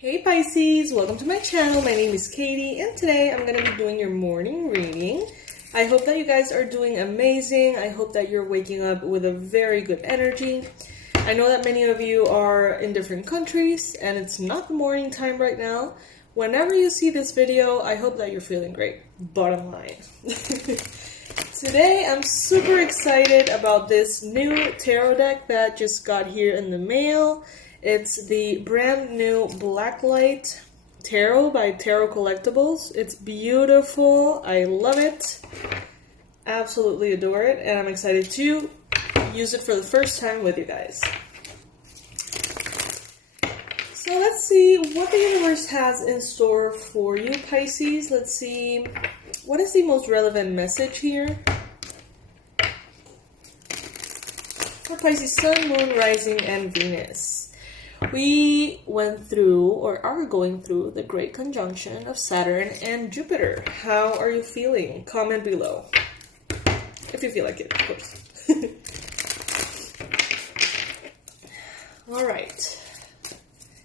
Hey Pisces, welcome to my channel. My name is Katie and today I'm going to be doing your morning reading. I hope that you guys are doing amazing. I hope that you're waking up with a very good energy. I know that many of you are in different countries and it's not the morning time right now. Whenever you see this video, I hope that you're feeling great. Bottom line. Today I'm super excited about this new tarot deck that just got here in the mail. It's the brand new Blacklight Tarot by Tarot Collectibles. It's beautiful. I love it. Absolutely adore it. And I'm excited to use it for the first time with you guys. So let's see what the universe has in store for you, Pisces. Let's see. What is the most relevant message here? For Pisces, Sun, Moon, Rising, and Venus. We went through, or are going through, the great conjunction of Saturn and Jupiter. How are you feeling? Comment below. If you feel like it, of course. Alright.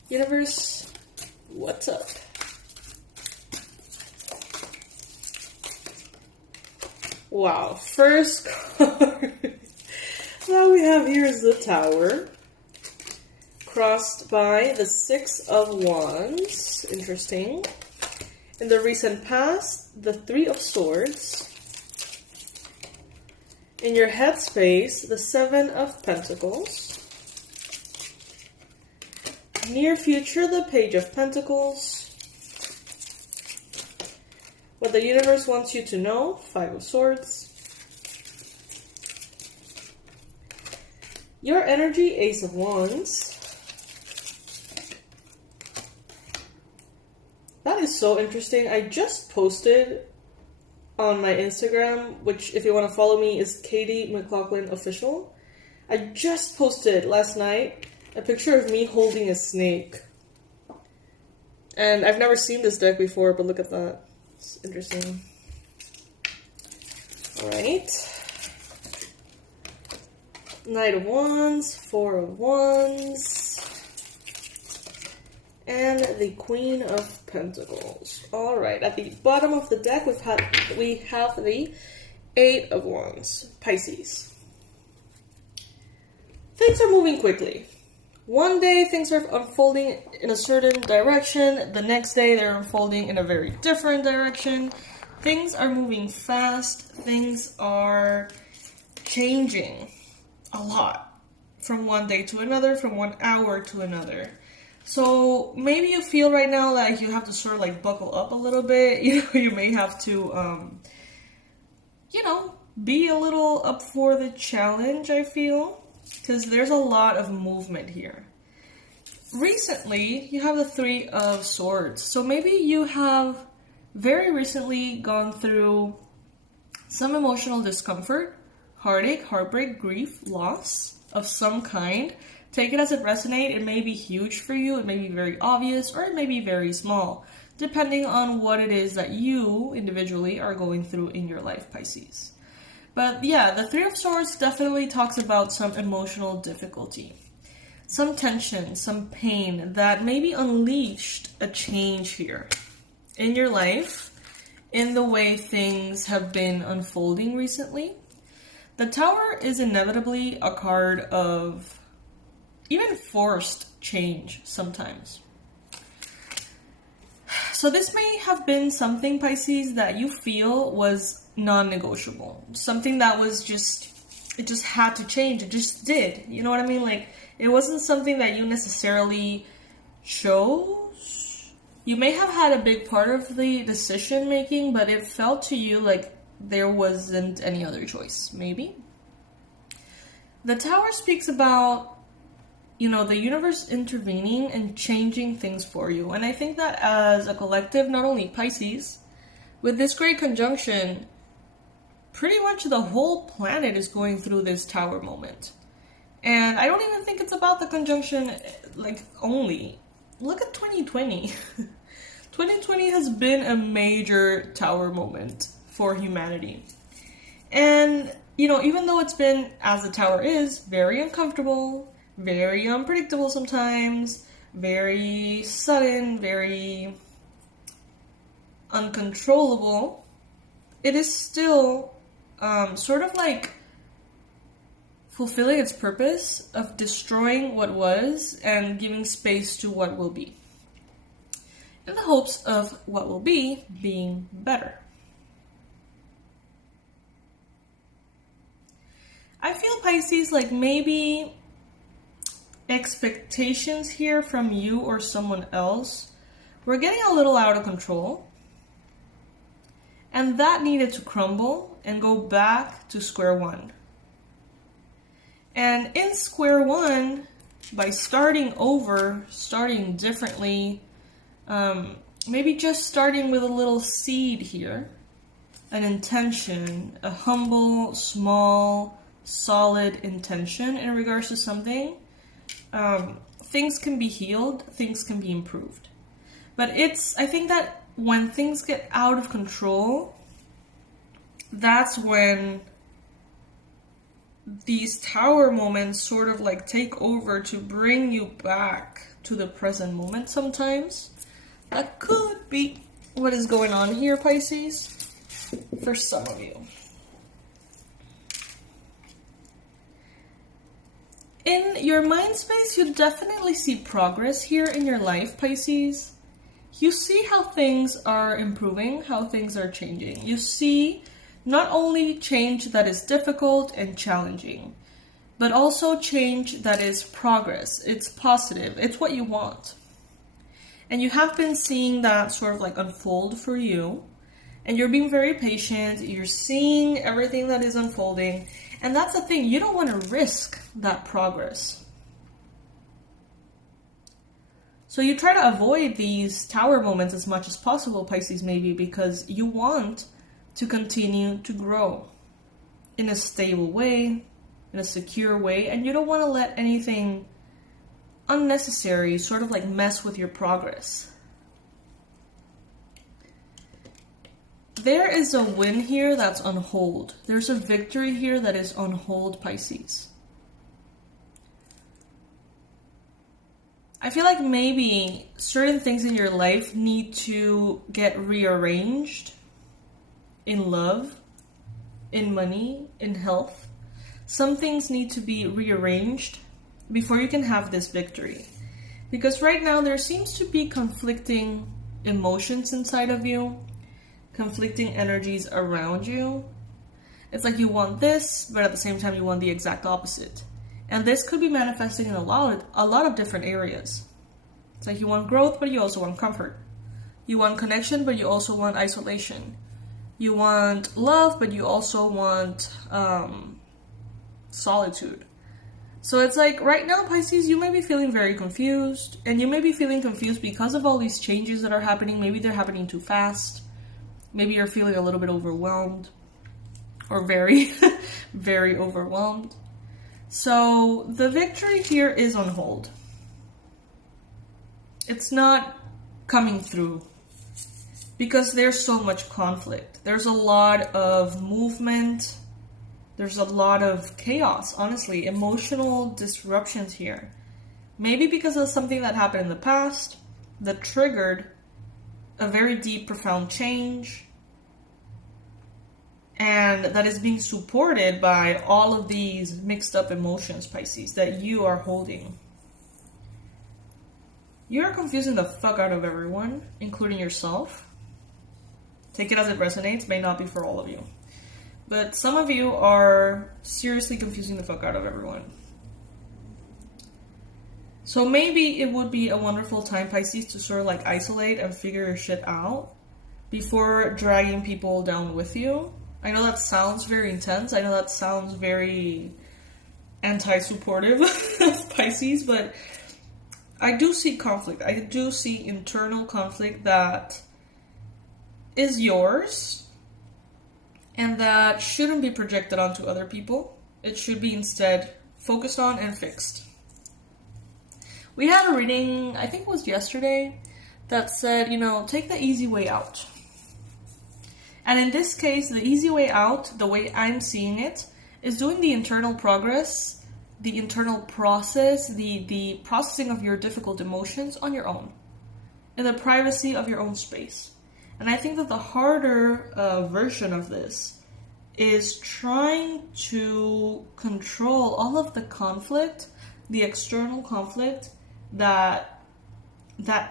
Universe, what's up? Wow, first card that we have here is the Tower. Crossed by the Six of Wands. Interesting. In the recent past, the Three of Swords. In your headspace, the Seven of Pentacles. Near future, the Page of Pentacles. What the universe wants you to know, Five of Swords. Your energy, Ace of Wands. That is so interesting. I just posted on my Instagram, which if you want to follow me is Katie McLaughlin Official. I just posted last night a picture of me holding a snake. And I've never seen this deck before, but look at that. It's interesting. Alright. Knight of Wands, Four of Wands. And the Queen of Pentacles. Alright, at the bottom of the deck we have the Eight of Wands, Pisces. Things are moving quickly. One day things are unfolding in a certain direction, the next day they're unfolding in a very different direction. Things are moving fast, things are changing a lot from one day to another, from 1 hour to another. So maybe you feel right now like you have to sort of like buckle up a little bit. You may have to, be a little up for the challenge, I feel. Because there's a lot of movement here. Recently, you have the Three of Swords. So maybe you have very recently gone through some emotional discomfort, heartache, heartbreak, grief, loss of some kind. Take it as it resonates. It may be huge for you, it may be very obvious, or it may be very small, depending on what it is that you individually are going through in your life, Pisces. But yeah, the Three of Swords definitely talks about some emotional difficulty, some tension, some pain that maybe unleashed a change here in your life, in the way things have been unfolding recently. The Tower is inevitably a card of even forced change sometimes. So this may have been something, Pisces, that you feel was non-negotiable. Something that was it just had to change. It just did. You know what I mean? Like, it wasn't something that you necessarily chose. You may have had a big part of the decision making, but it felt to you like there wasn't any other choice, maybe. The Tower speaks about the universe intervening and changing things for you. And I think that as a collective, not only Pisces, with this great conjunction, pretty much the whole planet is going through this Tower moment. And I don't even think it's about the conjunction, only. Look at 2020. 2020 has been a major Tower moment for humanity. And, even though it's been, as the Tower is, very uncomfortable, very unpredictable sometimes, very sudden, very uncontrollable, it is still sort of like fulfilling its purpose of destroying what was and giving space to what will be, in the hopes of what will be being better. I feel, Pisces, like maybe expectations here from you or someone else were getting a little out of control, and that needed to crumble and go back to square one. And in square one, by starting over, starting differently, maybe just starting with a little seed here, an intention, a humble, small, solid intention in regards to something, things can be healed, things can be improved. But I think that when things get out of control, that's when these tower moments sort of like take over to bring you back to the present moment sometimes. That could be what is going on here, Pisces, for some of you. In your mind space, you definitely see progress here in your life, Pisces. You see how things are improving, how things are changing. You see not only change that is difficult and challenging, but also change that is progress. It's positive. It's what you want. And you have been seeing that sort of like unfold for you. And you're being very patient. You're seeing everything that is unfolding. And that's the thing. You don't want to risk that progress. So you try to avoid these tower moments as much as possible, Pisces, maybe, because you want to continue to grow in a stable way, in a secure way, and you don't want to let anything unnecessary sort of like mess with your progress. There is a win here that's on hold. There's a victory here that is on hold, Pisces. I feel like maybe certain things in your life need to get rearranged in love, in money, in health. Some things need to be rearranged before you can have this victory. Because right now there seems to be conflicting emotions inside of you, conflicting energies around you. It's like you want this, but at the same time you want the exact opposite. And this could be manifesting in a lot of different areas. It's like you want growth, but you also want comfort. You want connection, but you also want isolation. You want love, but you also want solitude. So it's like right now, Pisces, you may be feeling very confused. And you may be feeling confused because of all these changes that are happening. Maybe they're happening too fast. Maybe you're feeling a little bit overwhelmed. Or very, very overwhelmed. So the victory here is on hold. It's not coming through because there's so much conflict. There's a lot of movement. There's a lot of chaos, honestly, emotional disruptions here. Maybe because of something that happened in the past that triggered a very deep, profound change. And that is being supported by all of these mixed up emotions, Pisces, that you are holding. You're confusing the fuck out of everyone, including yourself. Take it as it resonates, may not be for all of you. But some of you are seriously confusing the fuck out of everyone. So maybe it would be a wonderful time, Pisces, to sort of like isolate and figure your shit out before dragging people down with you. I know that sounds very intense. I know that sounds very anti-supportive of Pisces, but I do see conflict. I do see internal conflict that is yours and that shouldn't be projected onto other people. It should be instead focused on and fixed. We had a reading, I think it was yesterday, that said, take the easy way out. And in this case, the easy way out, the way I'm seeing it, is doing the internal progress the internal process, the processing of your difficult emotions on your own, in the privacy of your own space. And I think that the harder version of this is trying to control all of the conflict, the external conflict that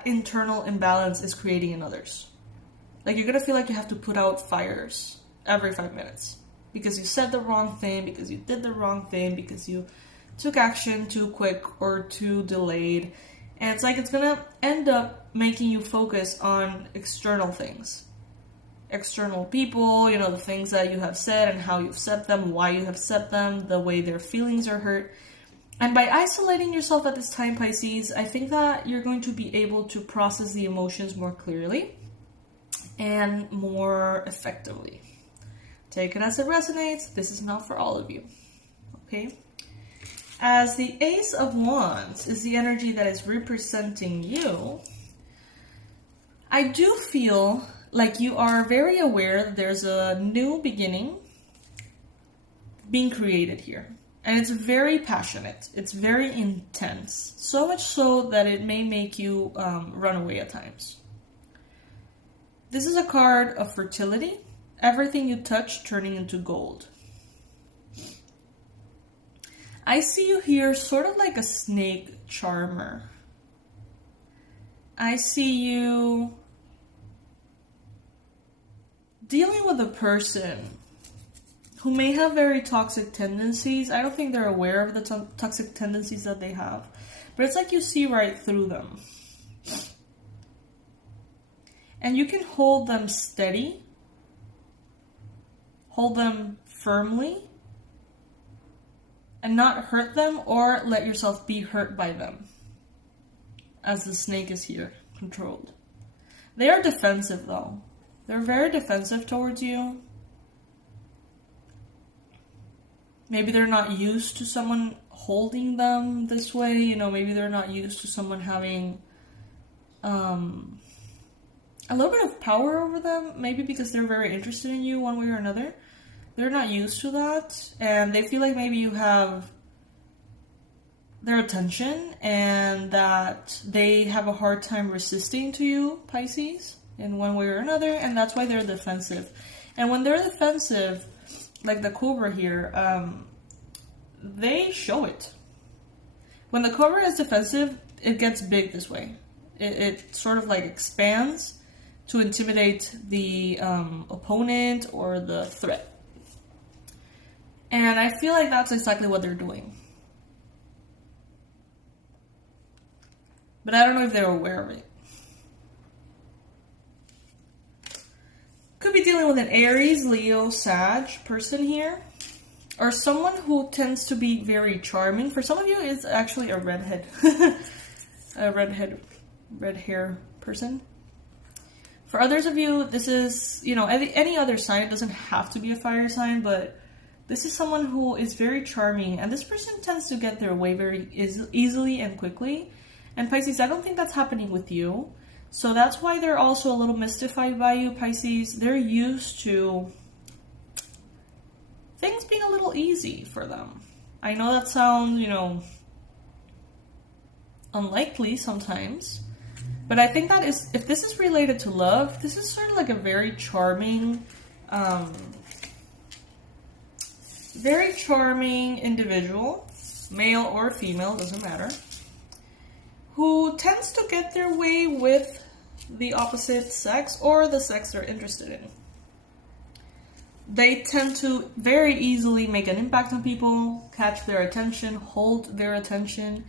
internal imbalance is creating in others. Like, you're gonna feel like you have to put out fires every 5 minutes because you said the wrong thing, because you did the wrong thing, because you took action too quick or too delayed. And it's like it's gonna end up making you focus on external things. External people, you know, the things that you have said and how you've said them, why you have said them, the way their feelings are hurt. And by isolating yourself at this time, Pisces, I think that you're going to be able to process the emotions more clearly and more effectively. Take it as it resonates. This is not for all of you. Okay? As the Ace of Wands is the energy that is representing you, I do feel like you are very aware that there's a new beginning being created here. And it's very passionate. It's very intense. So much so that it may make you run away at times. This is a card of fertility. Everything you touch turning into gold. I see you here sort of like a snake charmer. I see you dealing with a person who may have very toxic tendencies. I don't think they're aware of the toxic tendencies that they have. But it's like you see right through them. And you can hold them steady. Hold them firmly. And not hurt them or let yourself be hurt by them. As the snake is here, controlled. They are defensive though. They're very defensive towards you. Maybe they're not used to someone holding them this way. You know, maybe they're not used to someone having a little bit of power over them. Maybe because they're very interested in you one way or another. They're not used to that. And they feel like maybe you have their attention and that they have a hard time resisting to you, Pisces, in one way or another. And that's why they're defensive. And when they're defensive, like the Cobra here, they show it. When the Cobra is defensive, it gets big this way. It sort of like expands to intimidate the opponent or the threat. And I feel like that's exactly what they're doing. But I don't know if they're aware of it. Could be dealing with an Aries, Leo, Sag person here. Or someone who tends to be very charming. For some of you, it's actually a redhead. A red hair person. For others of you, this is, you know, any other sign. It doesn't have to be a fire sign, but this is someone who is very charming. And this person tends to get their way very easily and quickly. And Pisces, I don't think that's happening with you. So that's why they're also a little mystified by you, Pisces. They're used to things being a little easy for them. I know that sounds, you know, unlikely sometimes. But I think that is, if this is related to love, this is sort of like a very charming individual, male or female, doesn't matter, who tends to get their way with the opposite sex or the sex they're interested in. They tend to very easily make an impact on people, catch their attention, hold their attention.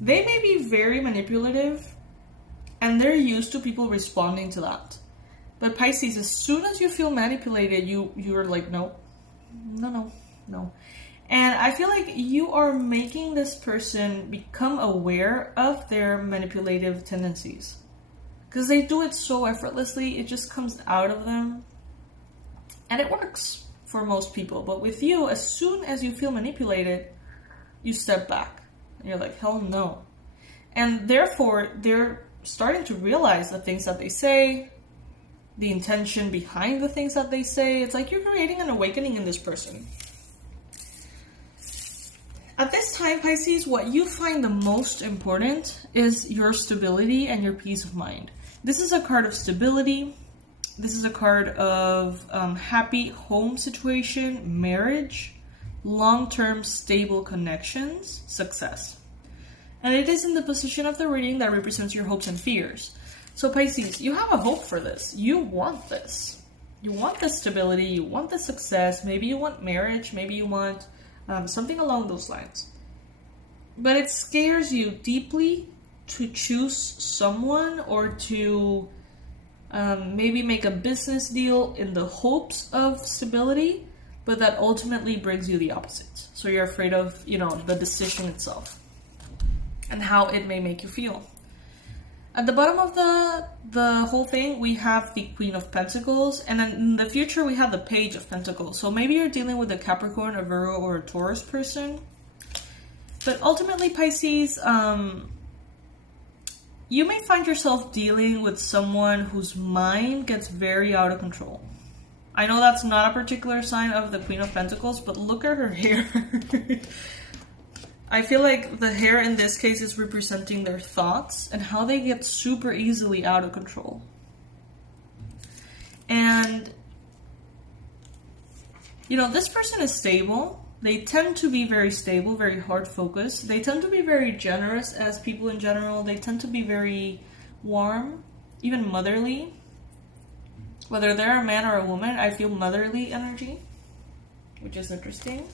They may be very manipulative, and they're used to people responding to that. But Pisces, as soon as you feel manipulated, you're like, no. And I feel like you are making this person become aware of their manipulative tendencies. Because they do it so effortlessly, it just comes out of them. And it works for most people. But with you, as soon as you feel manipulated, you step back. And you're like, hell no. And therefore, they're starting to realize the things that they say, the intention behind the things that they say. It's like you're creating an awakening in this person. At this time, Pisces, what you find the most important is your stability and your peace of mind. This is a card of stability. This is a card of happy home situation, marriage, long-term stable connections, success. And it is in the position of the reading that represents your hopes and fears. So Pisces, you have a hope for this. You want this. You want this stability. You want the success. Maybe you want marriage. Maybe you want something along those lines. But it scares you deeply to choose someone or to maybe make a business deal in the hopes of stability, but that ultimately brings you the opposite. So you're afraid of, the decision itself and how it may make you feel. At the bottom of the whole thing, we have the Queen of Pentacles, and then in the future, we have the Page of Pentacles. So maybe you're dealing with a Capricorn, a Virgo, or a Taurus person. But ultimately, Pisces, you may find yourself dealing with someone whose mind gets very out of control. I know that's not a particular sign of the Queen of Pentacles, but look at her hair. I feel like the hair in this case is representing their thoughts and how they get super easily out of control. And, this person is stable. They tend to be very stable, very hard focused. They tend to be very generous as people in general. They tend to be very warm, even motherly. Whether they're a man or a woman, I feel motherly energy, which is interesting.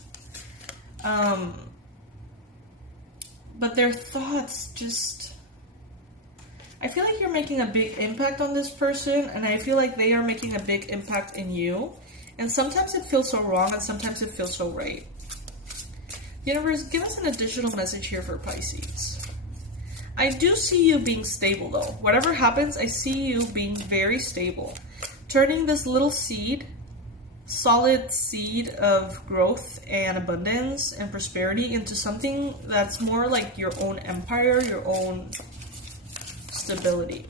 But their thoughts just... I feel like you're making a big impact on this person, and I feel like they are making a big impact in you. And sometimes it feels so wrong, and sometimes it feels so right. Universe, give us an additional message here for Pisces. I do see you being stable, though. Whatever happens, I see you being very stable. Turning this little seed, solid seed of growth and abundance and prosperity into something that's more like your own empire, your own stability.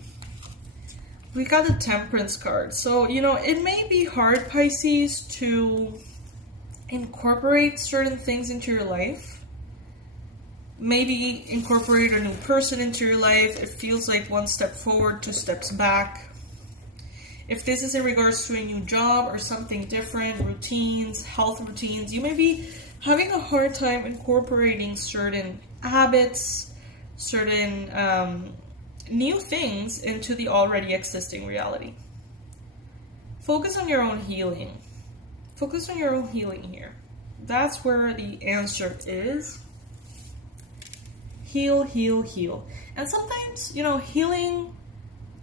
We got the Temperance card. So, it may be hard, Pisces, to incorporate certain things into your life. Maybe incorporate a new person into your life. It feels like one step forward, two steps back. If this is in regards to a new job or something different, routines, health routines, you may be having a hard time incorporating certain habits, certain new things into the already existing reality. Focus on your own healing. Focus on your own healing here. That's where the answer is. Heal, heal, heal. And sometimes, healing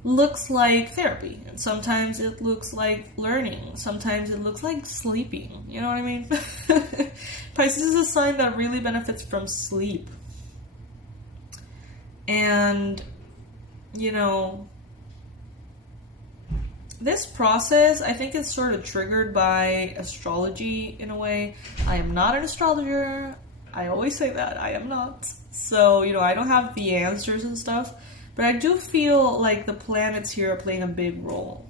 looks like therapy, and sometimes it looks like learning, sometimes it looks like sleeping, you know what I mean? Pisces is a sign that really benefits from sleep. And, this process, I think, is sort of triggered by astrology in a way. I am not an astrologer. I always say that. I am not. So, I don't have the answers and stuff. But I do feel like the planets here are playing a big role.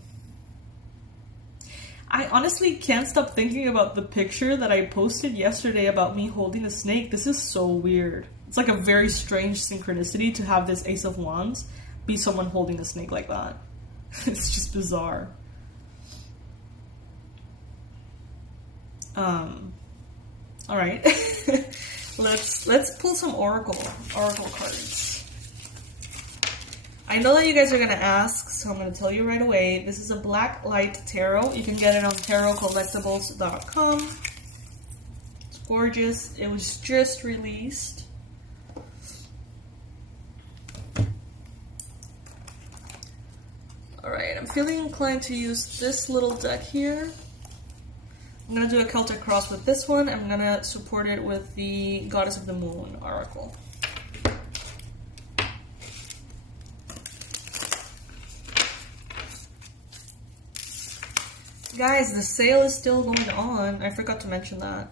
I honestly can't stop thinking about the picture that I posted yesterday about me holding a snake. This is so weird. It's like a very strange synchronicity to have this Ace of Wands be someone holding a snake like that. It's just bizarre. All right. let's pull some oracle cards. I know that you guys are going to ask, so I'm going to tell you right away. This is a black light tarot. You can get it on tarotcollectibles.com. It's gorgeous. It was just released. Alright, I'm feeling inclined to use this little deck here. I'm going to do a Celtic cross with this one. I'm going to support it with the Goddess of the Moon oracle. Guys, the sale is still going on. I forgot to mention that.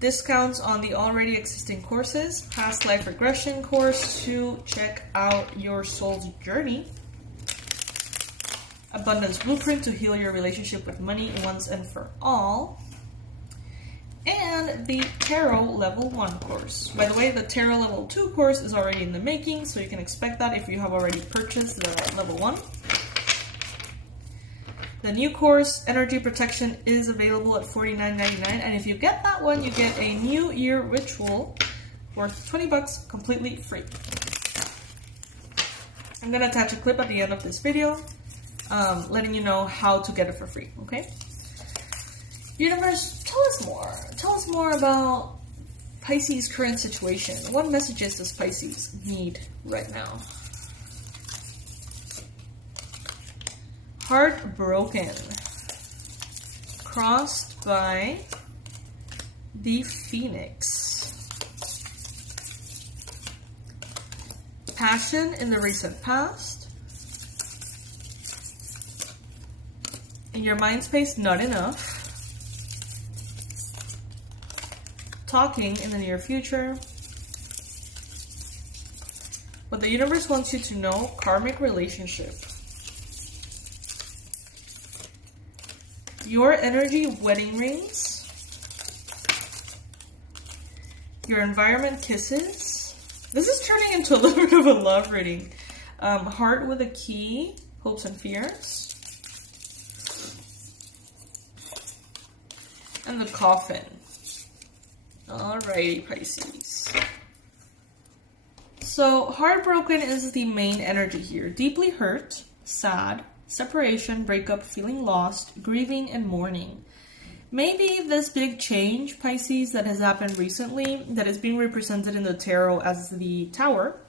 Discounts on the already existing courses. Past life regression course to check out your soul's journey. Abundance blueprint to heal your relationship with money once and for all. and the Tarot Level 1 course. By the way, the Tarot Level 2 course is already in the making, so you can expect that if you have already purchased the Level 1. The new course, Energy Protection, is available at $49.99, and if you get that one, you get a New Year ritual worth $20 completely free. I'm going to attach a clip at the end of this video letting you know how to get it for free, okay? Universe, tell us more. Tell us more about Pisces' current situation. What messages does Pisces need right now? Heartbroken. Crossed by the Phoenix. Passion in the recent past. In your mind space, not enough. Talking in the near future. What the universe wants you to know, karmic relationship. Your energy, wedding rings. Your environment, kisses. This is turning into a little bit of a love reading. Heart with a key, hopes and fears. And the coffin. Alrighty, Pisces. So, heartbroken is the main energy here. Deeply hurt, sad, separation, breakup, feeling lost, grieving, and mourning. Maybe this big change, Pisces, that has happened recently, that is being represented in the tarot as the Tower,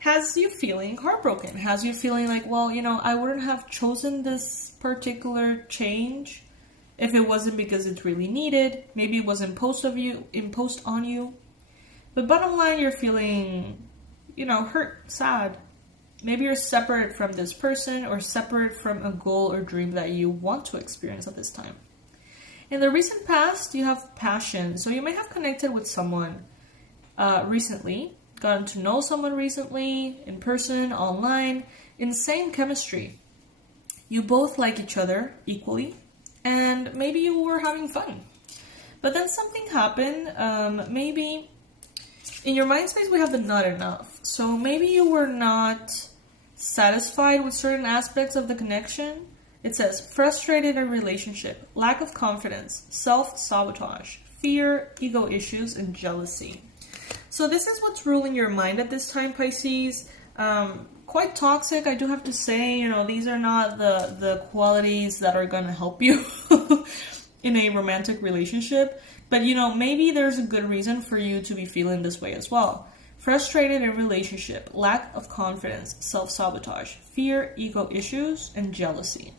has you feeling heartbroken. Has you feeling like, well, you know, I wouldn't have chosen this particular change if it wasn't because it's really needed. Maybe it was imposed on you. But bottom line, you're feeling, you know, hurt, sad. Maybe you're separate from this person or separate from a goal or dream that you want to experience at this time. In the recent past, you have passion. So you may have connected with someone recently, gotten to know someone recently, in person, online, insane chemistry. You both like each other equally. And maybe you were having fun. But then something happened. Maybe in your mind space we have the not enough. So maybe you were not satisfied with certain aspects of the connection. It says frustrated in relationship, lack of confidence, self-sabotage, fear, ego issues, and jealousy. So this is what's ruling your mind at this time, Pisces. Quite toxic, I do have to say. You know, these are not the qualities that are going to help you in a romantic relationship. But, you know, maybe there's a good reason for you to be feeling this way as well. Frustrated in relationship, lack of confidence, self-sabotage, fear, ego issues, and jealousy.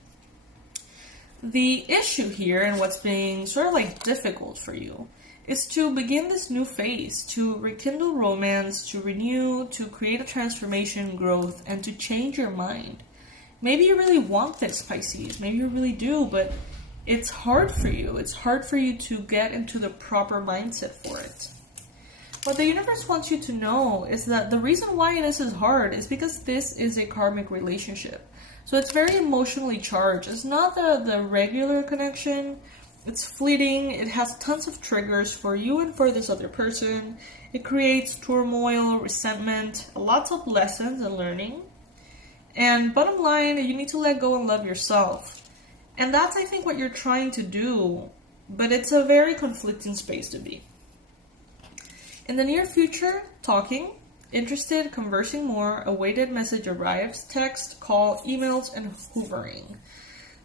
The issue here, and what's being sort of like difficult for you, is to begin this new phase, to rekindle romance, to renew, to create a transformation, growth, and to change your mind. Maybe you really want this, Pisces. Maybe you really do, but it's hard for you. It's hard for you to get into the proper mindset for it. What the universe wants you to know is that the reason why this is hard is because this is a karmic relationship. So it's very emotionally charged. It's not the regular connection. It's fleeting. It has tons of triggers for you and for this other person. It creates turmoil, resentment, lots of lessons and learning. And bottom line, you need to let go and love yourself. And that's, I think, what you're trying to do. But it's a very conflicting space to be. In the near future, talking, interested, conversing more, awaited message arrives, text, call, emails, and hoovering.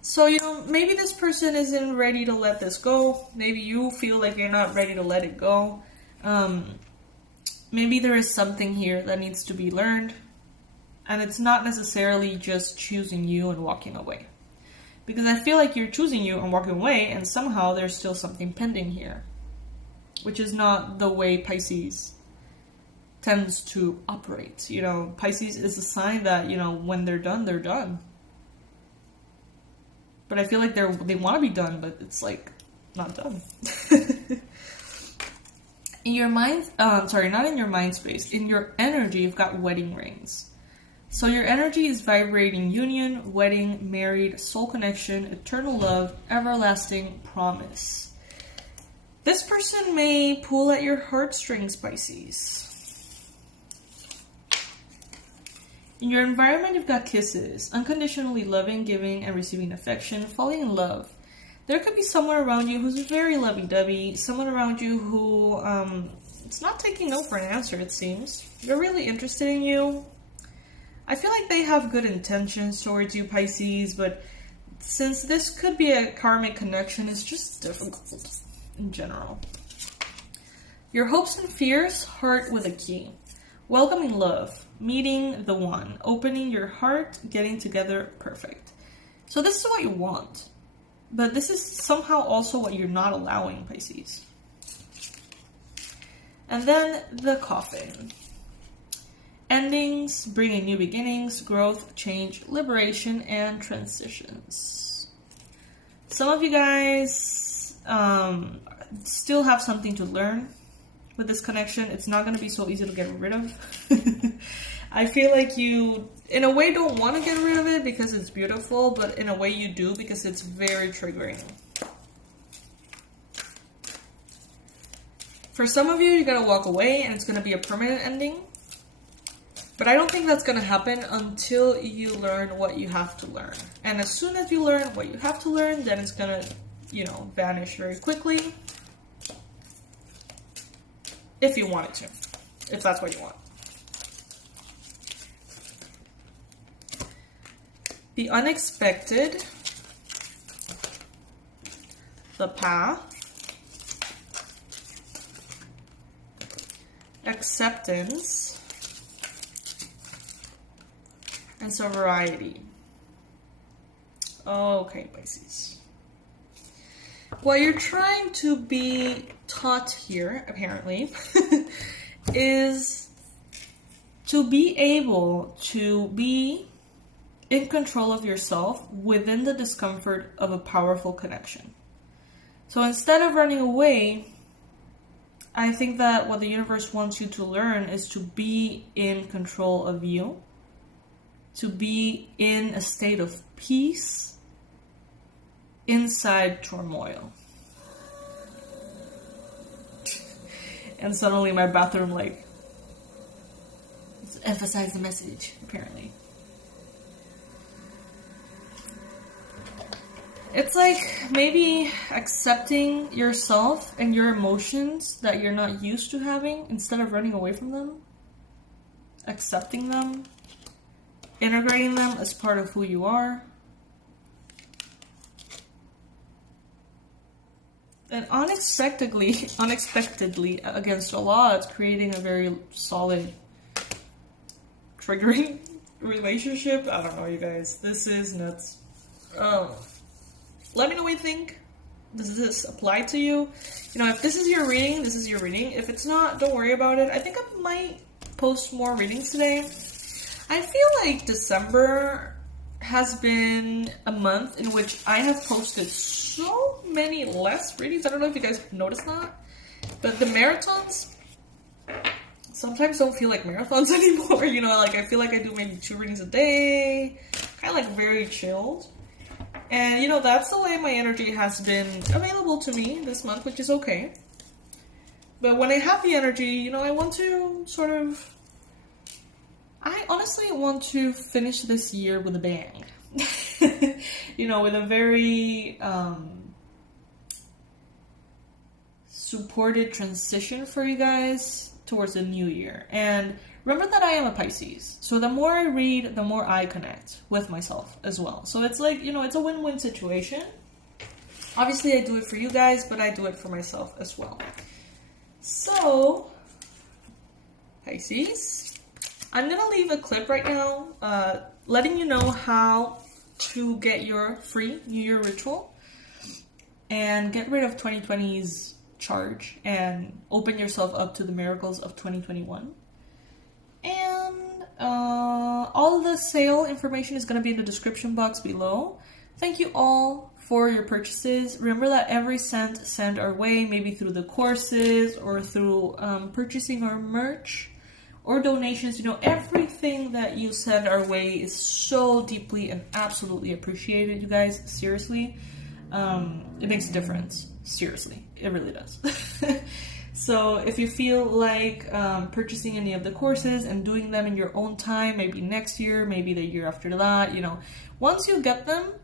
So, you know, maybe this person isn't ready to let this go. Maybe you feel like you're not ready to let it go. Maybe there is something here that needs to be learned. And it's not necessarily just choosing you and walking away. Because I feel like you're choosing you and walking away, and somehow there's still something pending here. Which is not the way Pisces tends to operate. You know, Pisces is a sign that, you know, when they're done, they're done. But I feel like they want to be done, but it's like not done. In your mind, not in your mind space. In your energy, you've got wedding rings. So your energy is vibrating union, wedding, married, soul connection, eternal love, everlasting promise. This person may pull at your heartstrings, Pisces. In your environment, you've got kisses, unconditionally loving, giving, and receiving affection, falling in love. There could be someone around you who's very lovey-dovey, someone around you who it's not taking no for an answer, it seems. They're really interested in you. I feel like they have good intentions towards you, Pisces, but since this could be a karmic connection, it's just difficult in general. Your hopes and fears, heart with a key. Welcoming love, meeting the one, opening your heart, getting together, perfect. So this is what you want, but this is somehow also what you're not allowing, Pisces. And then the coffin. Endings, bringing new beginnings, growth, change, liberation, and transitions. Some of you guys still have something to learn with this connection. It's not going to be so easy to get rid of. I feel like you, in a way, don't want to get rid of it because it's beautiful, but in a way you do because it's very triggering. For some of you, you're going to walk away and it's going to be a permanent ending. But I don't think that's going to happen until you learn what you have to learn. And as soon as you learn what you have to learn, then it's going to, vanish very quickly. If you want it to. If that's what you want. The unexpected. The path. Acceptance. And so variety. Okay, Pisces. What you're trying to be taught here, apparently, is to be able to be in control of yourself within the discomfort of a powerful connection. So instead of running away, I think that what the universe wants you to learn is to be in control of you. To be in a state of peace inside turmoil. And suddenly my bathroom emphasized the message, apparently. It's like maybe accepting yourself and your emotions that you're not used to having instead of running away from them. Accepting them. Integrating them as part of who you are. And unexpectedly, against all odds, creating a very solid, triggering relationship. I don't know, you guys. This is nuts. Let me know what you think. Does this apply to you? If this is your reading, this is your reading. If it's not, don't worry about it. I think I might post more readings today. I feel like December has been a month in which I have posted so many less readings. I don't know if you guys noticed that. But the marathons sometimes don't feel like marathons anymore. I feel like I do maybe 2 readings a day. Kind of very chilled. And, that's the way my energy has been available to me this month, which is okay. But when I have the energy, I want to I honestly want to finish this year with a bang. With a very supported transition for you guys towards the new year. And remember that I am a Pisces. So the more I read, the more I connect with myself as well. So it's it's a win-win situation. Obviously, I do it for you guys, but I do it for myself as well. So, Pisces. I'm going to leave a clip right now letting you know how to get your free New Year ritual and get rid of 2020's charge and open yourself up to the miracles of 2021. And all the sale information is going to be in the description box below. Thank you all for your purchases. Remember that every cent sent our way, maybe through the courses or through purchasing our merch. Or donations, everything that you send our way is so deeply and absolutely appreciated, you guys. Seriously, it makes a difference. Seriously, it really does. So if you feel like purchasing any of the courses and doing them in your own time, maybe next year, maybe the year after that, you know, once you get them,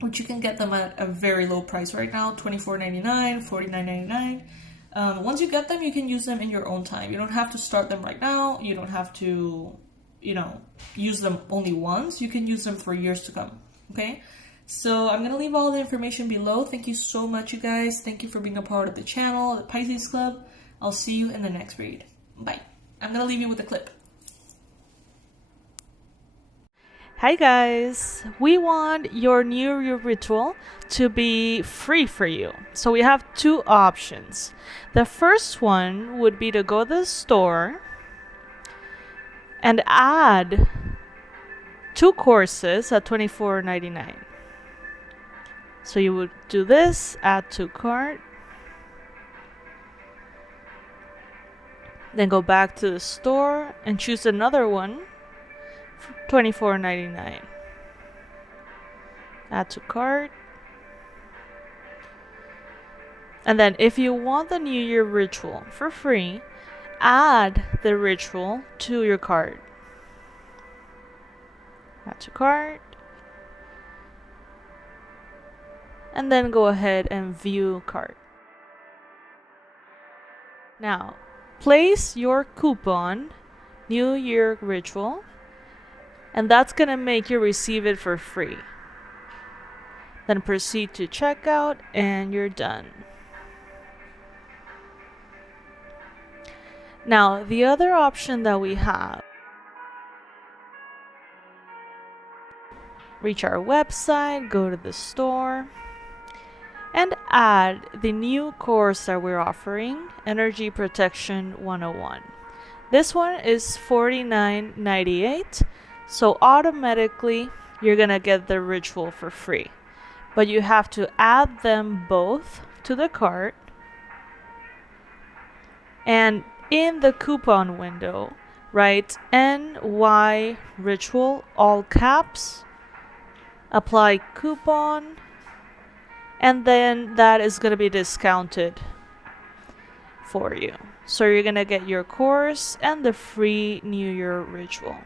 which you can get them at a very low price right now, $24.99, $49.99. Once you get them, you can use them in your own time. You don't have to start them right now. You don't have to, you know, use them only once. You can use them for years to come, okay? So I'm going to leave all the information below. Thank you so much, you guys. Thank you for being a part of the channel, the Pisces Club. I'll see you in the next read. Bye. I'm going to leave you with a clip. Hi guys, we want your New Year ritual to be free for you. So we have two options. The first one would be to go to the store and add 2 courses at $24.99. So you would do this, add to cart, then go back to the store and choose another one, $24.99. Add to cart. And then if you want the New Year ritual for free, add the ritual to your cart. Add to cart. And then go ahead and view cart. Now, place your coupon, New Year ritual, and that's going to make you receive it for free. Then proceed to checkout and you're done. Now, the other option that we have, reach our website, go to the store, and add the new course that we're offering, Energy Protection 101. This one is $49.98, so automatically you're gonna get the ritual for free. But you have to add them both to the cart, and in the coupon window, write NY ritual, all caps, apply coupon, and then that is going to be discounted for you. So you're going to get your course and the free New Year ritual.